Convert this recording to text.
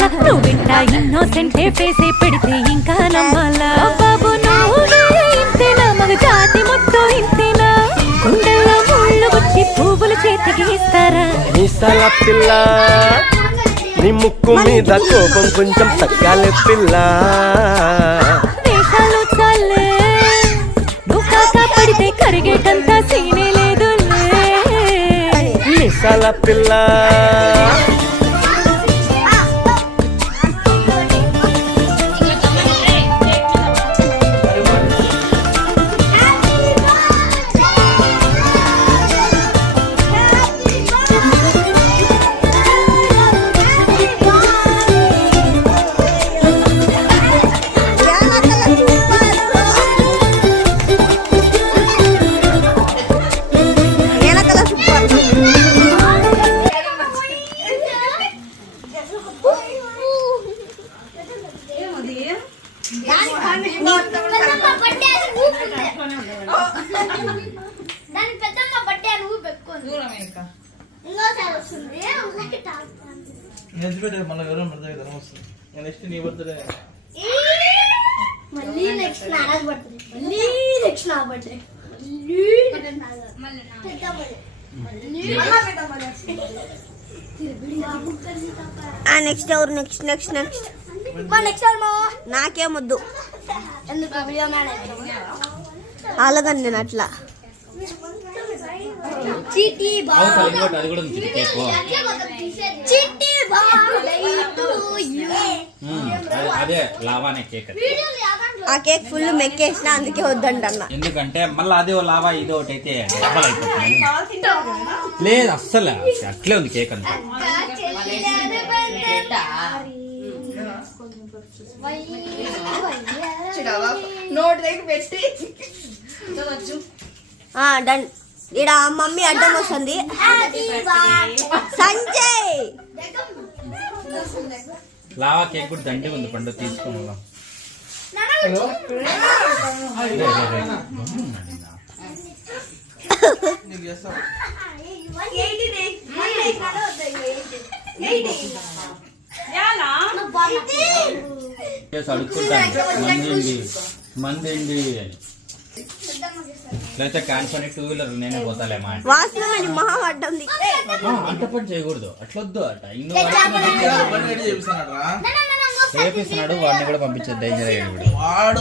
నమ్మాలా నువ్వు వింటా ఇన్నోసెంటే ఫేసే పెడితే ఇంకా నమ్మాలా బాబు నువ్వు ఇంతేనా మగ జాతి మొత్తం ఇంతేనా కుండల్లో ముళ్ళు వచ్చి పువ్వులు చేతికి ఇస్తారా మీసాల పిల్ల నీ ముక్కు మీద కోపం కొంచెం తగ్గాలి పిల్ల వేషాలు చాలే నువ్వు కాకా పడితే కరిగేటంత సీనే లేదు మీసాల పిల్ల నెక్స్ట్ ఎవరు నెక్స్ట్ నాకేమొద్దు అలాగని నేను అట్లా అదే లావానే కేక్ ఆ కేక్ ఫుల్ మెక్కేసిన అందుకే వద్దంటన్నా ఎందుకంటే మళ్ళీ అదే లావా ఇదో ఒకటి అయితే లేదు అస్సలు అట్లే ఉంది కేక్ అంతా డన్ ఇక్కడ మమ్మీ అడ్డం వస్తుంది సంజయ్ లావా కేక్ కూడా దండి ఉంది పండు తీసుకున్నాం అడుక్కుంటాను మంది అని లేకపోతే కాన్ఫర్ 2 వీలర్ నేనే పోతాలేమా అంత పని చేయకూడదు అట్లొద్దు అట చేపిస్తున్నాడు వాడిని కూడా పంపించదు డేంజర్ అయ్యాడు